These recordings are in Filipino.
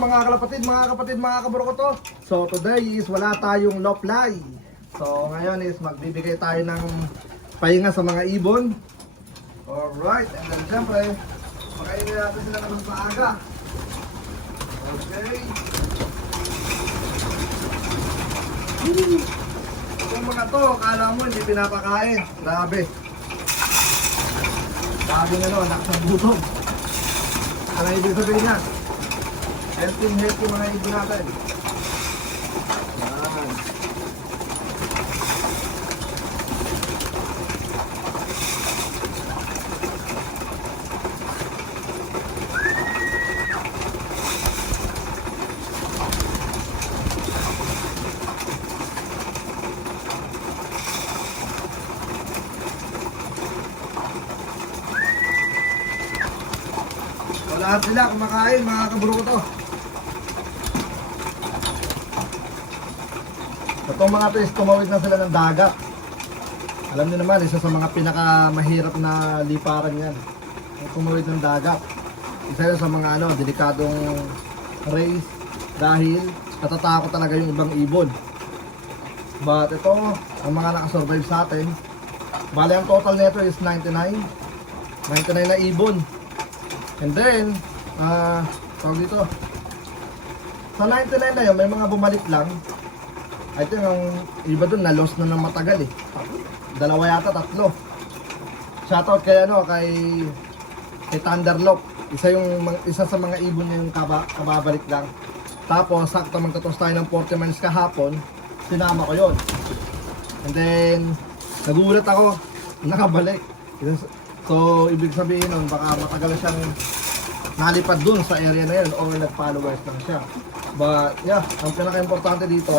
mga kalapatid, mga kaburo ko to. So today is wala tayong low fly. So ngayon is magbibigay tayo ng pahinga sa mga ibon. Alright, and then syempre, makainin natin sila ng maaga. Okay. Itong mga to, akala mo hindi pinapakain. Grabe. Sabi nga no, nakasabutong. Ano ibig sabihin niya? Healthy mga ibon natin. Yan. So, lahat sila kumakain, mga kaburo ko to. Itong mga to is tumawid na sila ng dagat. Alam niyo naman, isa sa mga pinakamahirap na liparan yan. Yung tumawid ng dagat. Isa yun sa mga delikadong race dahil natatakot talaga yung ibang ibon. But ito, ang mga nakasurvive sa atin, bali ang total nito is 99 na ibon. And then, tawag dito, sa 99 na yun, may mga bumalik lang. I think ang iba dun na-lost na ng matagal eh. Dalawa yata, tatlo. Shoutout kay kay Thunderlock. Isa sa mga ibon niya yung kababalik lang. Tapos sakto magtatos tayo ng 40 miles kahapon, sinama ko yon. And then nagulat ako, nakabalik. So ibig sabihin nun, baka matagal siyang nalipad dun sa area na yun or nag-followers lang siya. But yeah, ang pinaka-importante dito,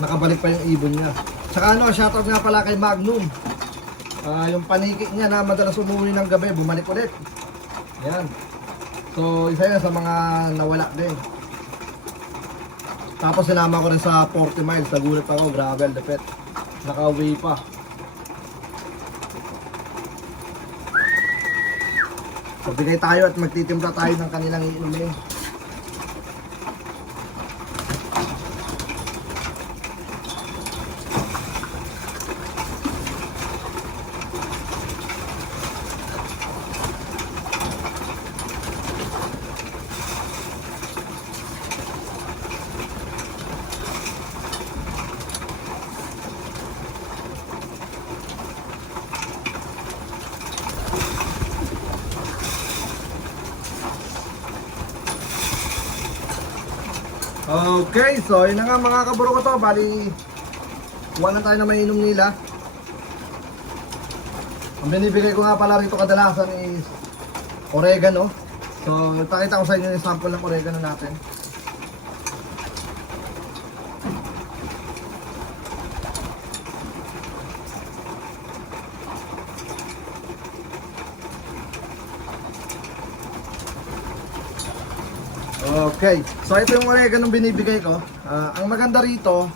nakabalik pa yung ibon niya. Tsaka shoutout nga pala kay Magnum. Yung paniki niya na madalas umuwi ng gabi, bumalik ulit. Yan. So isa yan sa mga nawala din. Tapos sinama ko rin sa 40 miles, nagulat ako, gravel depet. Nakauwi pa. So bigay tayo at magtitimpla tayo ng kanilang iinumin. Okay, so yun na nga mga kaburo ko to. Bali, kuha lang tayo na mainom nila. Ang binibigay ko nga pala rito kadalasan is oregano. So, ipakita ko sa inyo yung sample ng oregano natin. Okay, so ito yung oregano binibigay ko. Ang maganda rito,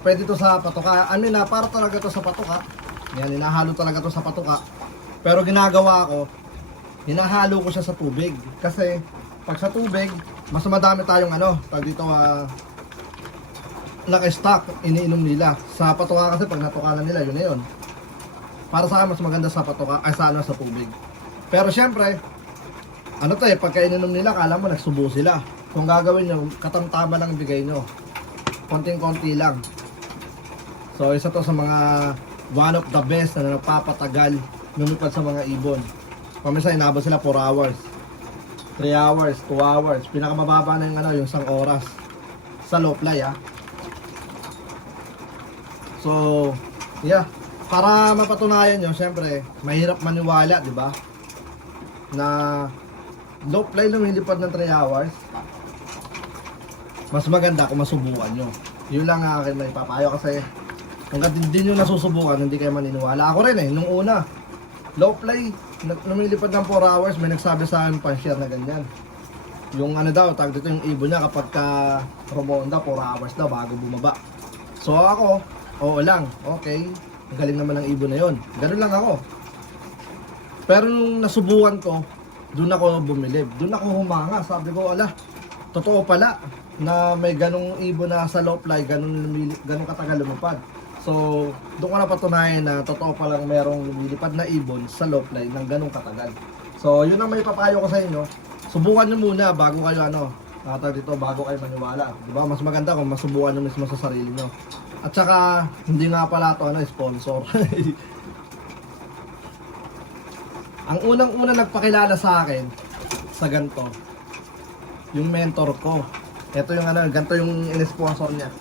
pwede to sa patuka. Para talaga to sa patuka. Yan, hinahalo talaga to sa patuka. Pero ginagawa ko, hinahalo ko siya sa tubig. Kasi pag sa tubig, mas madami tayong naka-stock, iniinom nila. Sa patuka kasi pag natukalan nila, yun na yun. Para sa akin, mas maganda sa patuka, sa tubig. Pero syempre, pagka ininom nila, kala mo nagsubo sila. Kung gagawin nyo, katamtama lang ibigay nyo. Konting-konti lang. So, isa to sa mga one of the best na nagpapatagal lumipad sa mga ibon. Pamisa, inabot sila 4 hours. 3 hours, 2 hours. Pinakamababa na yung 1 oras. Sa low fly, So, yeah. Para mapatunayan nyo, syempre, mahirap maniwala, di ba? Na low fly lumilipad ng 3 hours. Mas maganda kung masubukan nyo. Yun lang ang akin may papayo kasi hanggang hindi nyo nasusubukan, hindi kayo maniniwala. Ako rin nung una, low fly, lumilipad ng 4 hours, may nagsabi sa akin pa-share na ganyan. Yung tag dito yung ibon niya kapag ka rumonda, 4 hours daw bago bumaba. So ako, oo lang, okay. Ang galing naman ng ibon na yon. Ganun lang ako. Pero nung nasubukan ko, doon ako bumilib. Doon ako humanga. Sabi ko, ala, totoo pala na may ganong ibon na sa low fly, ganong katagal lumipad. So, doon ko napatunayan na totoo palang merong lumilipad na ibon sa low fly ng ganong katagal. So, yun ang may papayo ko sa inyo. Subukan nyo muna bago kayo bago kayo maniwala. Diba? Mas maganda kung masubukan nyo mismo sa sarili nyo. At saka, hindi nga pala ito sponsor. Ang unang-una nagpakilala sa akin sa ganito, yung mentor ko. Ito yung ganito yung in-sponsor niya.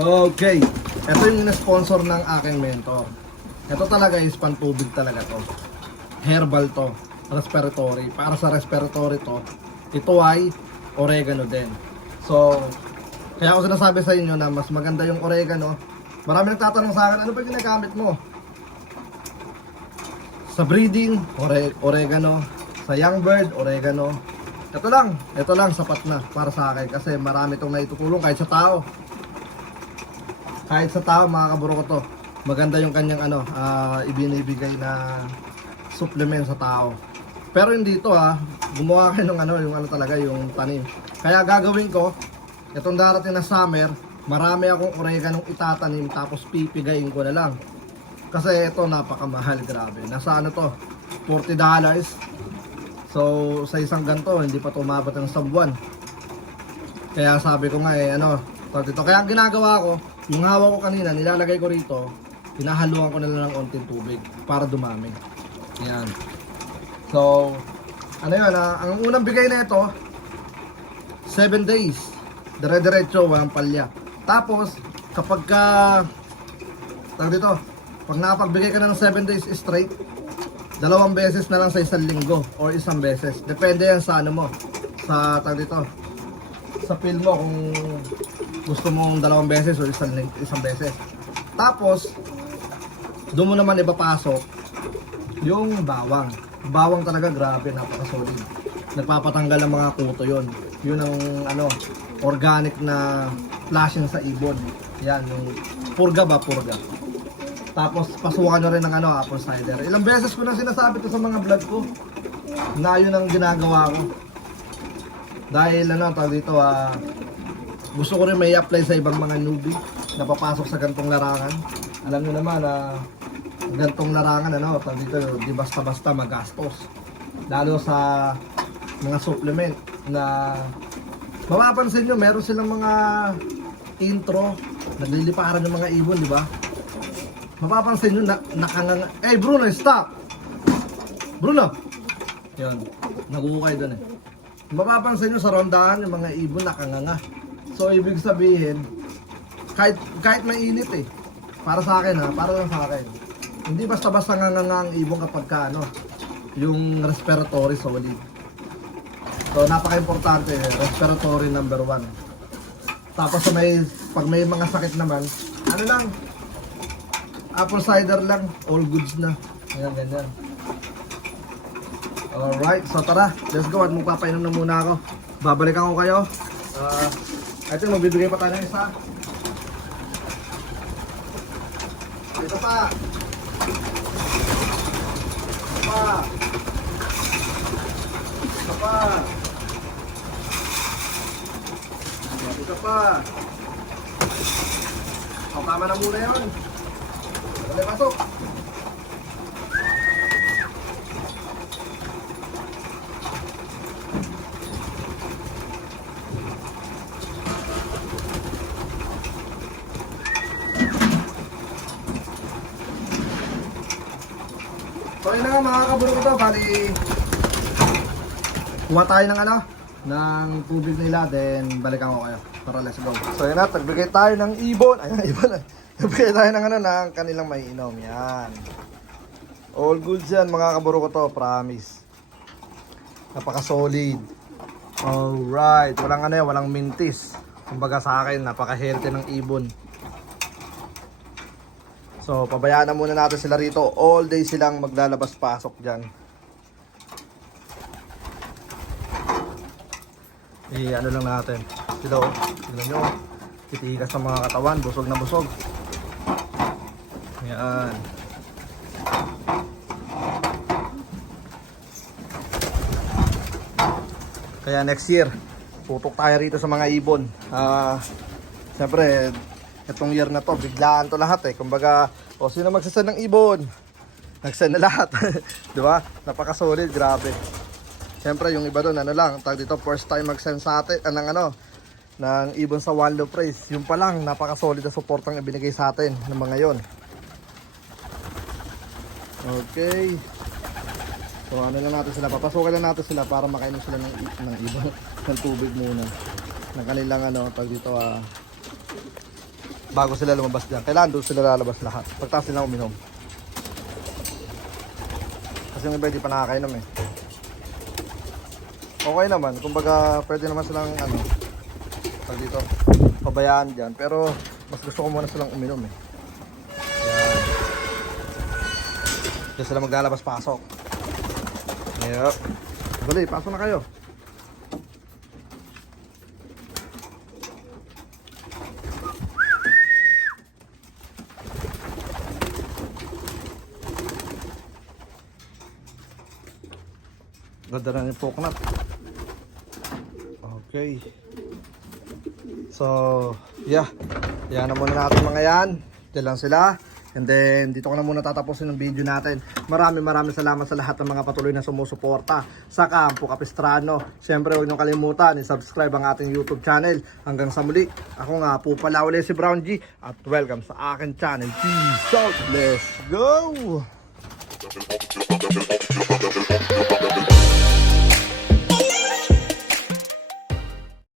Okay, ito yung in-sponsor ng aking mentor. Ito talaga is pantubig talaga to. Herbal to. Respiratory. Para sa respiratory to, ito ay oregano din. So, kaya ako sinasabi sa inyo na mas maganda yung oregano. Marami nagtatanong sa akin, ano ba ginagamit mo? Sa breeding, oregano. Sa young bird, oregano. Ito lang sapat na para sa akin kasi marami itong naitutulong kahit sa tao. Kahit sa tao, mga kaburo ko to. Maganda yung kanyang ibinibigay na supplement sa tao. Pero hindi ito gumawa kayo ng yung tanim. Kaya gagawin ko, itong darating na summer, marami akong oreganong itatanim tapos pipigayin ko na lang. Kasi ito napakamahal, grabe. Nasa $40. So sa isang ganto, hindi pa tumabot ng sabuan. Kaya sabi ko nga kaya ang ginagawa ko, yung hawak ko kanina, nilalagay ko rito, hinahaluan ko na lang ng onting tubig para dumami. Yan. So, ang unang bigay na ito, 7 days. Dire-diretso, walang palya. Tapos, kapag pag napagbigay ka na ng 7 days straight, 2 beses na lang sa isang linggo or isang beses. Depende yan sa sa pill mo kung gusto mong 2 beses o isang beses. Tapos, doon mo naman ipapasok yung bawang. Bawang talaga grabe, napaka-solid. Nagpapatanggal ng mga kuto yon. Yun ang organic na flashing sa ibon. Yan, yung purga. Tapos pasukan na rin ng apple cider. Ilang beses ko na sinasabi to sa mga vlog ko na yun ang ginagawa ko. Dahil gusto ko rin may apply sa ibang mga newbie na papasok sa gantong larangan. Alam niyo naman gantong larangan di basta-basta magastos. Lalo sa mga supplement na mapapansin nyo, meron silang mga intro, nagliliparan ng mga ibon, di ba? Mapapansin nyo, nakanganga. Hey Bruno, stop! Bruno! Yan, nagukay doon Mapapansin nyo sa rondahan, yung mga ibon nakanganga. So, ibig sabihin, kahit mainit para sa akin para lang sa akin. Hindi basta-basta nganganga ang ibon kapag yung respiratory solid. So, napaka-importante, respiratory number 1. Tapos pag may mga sakit naman, apple cider lang, all goods na. Ayan, ganyan. Alright, so tara, let's go at magpapainom na muna ako. Babalikan ko kayo. I think magbibigay pa tayo ng isa. Ito pa. Ito pa. O, tama na muna yun. Wala pasok. So yun na nga mga kaburo ko to, bali kuha tayo ng tubig nila, then balikan ko kayo. Tara, let's go. So yun na, nagbigay tayo ng ibon. Ayun, ibon. Nagbigay tayo ng kanilang maiinom. Yan. All good yan mga kaburo ko to, promise. Napaka solid. Alright, walang mintis. Kumbaga sa akin, napaka healthy ng ibon. So, pabayaan na muna natin sila rito. All day silang maglalabas-pasok dyan. ano lang natin. Sila oh. Tignan nyo. Titigas ng mga katawan. Busog na busog. Yan. Kaya next year, tutok tayo rito sa mga ibon. Siyempre, itong year na to, biglaan to lahat eh. Kumbaga, sino magsasend ng ibon? Nagsend na lahat. Di ba? Napaka-solid, grabe. Siyempre, yung iba doon, ano lang, tag dito, first time mag-send sa atin, ng ibon sa One Low Praise. Yung pa lang, napaka-solid na support ang ibinigay sa atin ng mga yon. Okay. So ano lang natin sila, papasukin lang natin sila para makainom sila ng ibon, ng tubig muna. Ng kanilang tag dito, bago sila lumabas dyan. Kailangan doon sila lalabas lahat. Pagtas sila uminom. Kasi yung iba hindi pa nakakainom eh. Okay naman, kumbaga pwede naman silang tag dito, pabayaan dyan. Pero mas gusto ko muna silang uminom eh. Yan. Diyan sila maglalabas-pasok. Yep. Dali, pasok na kayo. Ganda na yung coconut. Okay. So, yeah. Yan na muna natin mga yan. Diyan lang sila. And then, dito ko na muna tatapusin ang video natin. Maraming salamat sa lahat ng mga patuloy na sumusuporta sa Kampo Capistrano. Siyempre, huwag niyong kalimutan, i-subscribe ang ating YouTube channel. Hanggang sa muli, ako nga po pala ulit si Brown G. At welcome sa aking channel. Peace out! Let's go!